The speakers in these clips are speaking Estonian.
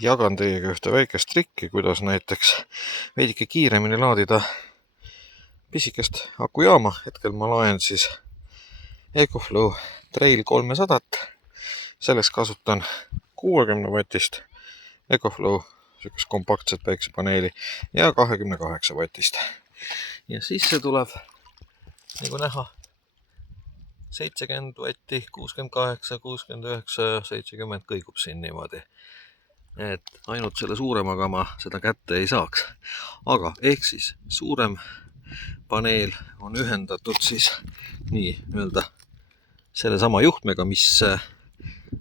jagan teiega ühte väikest trikki, kuidas näiteks veidike kiiremini laadida pisikest akujaama. Hetkel ma laen siis EcoFlow Trail 300. Selles kasutan 60-vatist EcoFlow sükest kompaktset päiksepaneeli ja 28-vatist. Ja sisse tuleb, nagu näha, 70 vatti, 68, 69, 70 kõigub siin niimoodi. Et ainult selle suuremaga ma seda kätte ei saaks. Aga ehk siis suurem paneel on ühendatud siis nii-öelda selle sama juhtmega, mis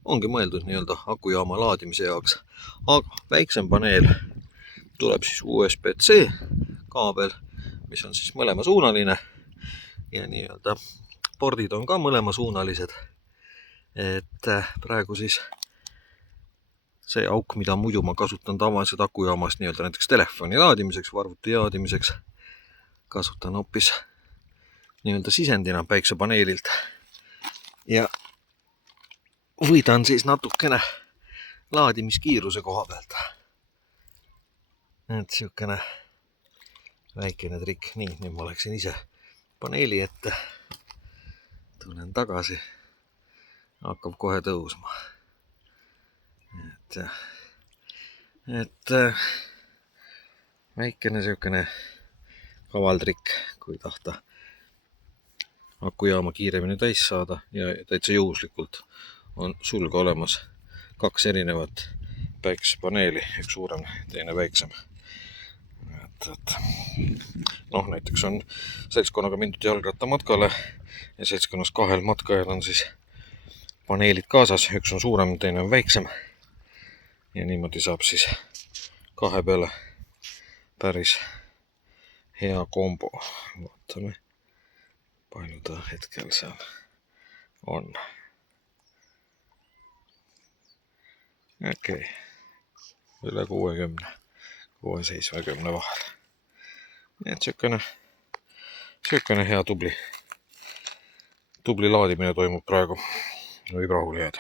ongi mõeldud nii-öelda akujaama laadimise jaoks. Aga väiksem paneel tuleb siis USB-C kaabel, mis on siis mõlemasuunaline ja nii-öelda pordid on ka mõlemasuunalised. Et praegu siis see auk, mida muidu ma kasutan tavaliselt akujaamast nii-öelda näiteks telefoni laadimiseks, arvuti laadimiseks, kasutan hoopis nii-öelda sisendina päiksepaneelilt. Ja võidan siis natukene laadimiskiiruse koha pealt. Et siukene väikene trikk. Nii, nüüd ma läksin ise paneeli ette. Tulen tagasi. Hakkab kohe tõusma. Et väikene siukene kavaltrikk, kui tahta akujaama kiiremini täis saada ja täitsa juhuslikult on sul ka olemas kaks erinevat päiksepaneeli, üks suurem, teine väiksem. Noh, näiteks on seltskonnaga mindud jalgrattamatkale ja seltskonnas kahel matkajal on siis paneelid kaasas, üks on suurem, teine on väiksem. Ja niimoodi saab siis kahe peale päris hea kombo. Vaatame, palju ta hetkel seal on. Okei, üle 60, 6-70 vahel. Nii et siukene hea tubli laadimine toimub praegu. Võib rahule jääda.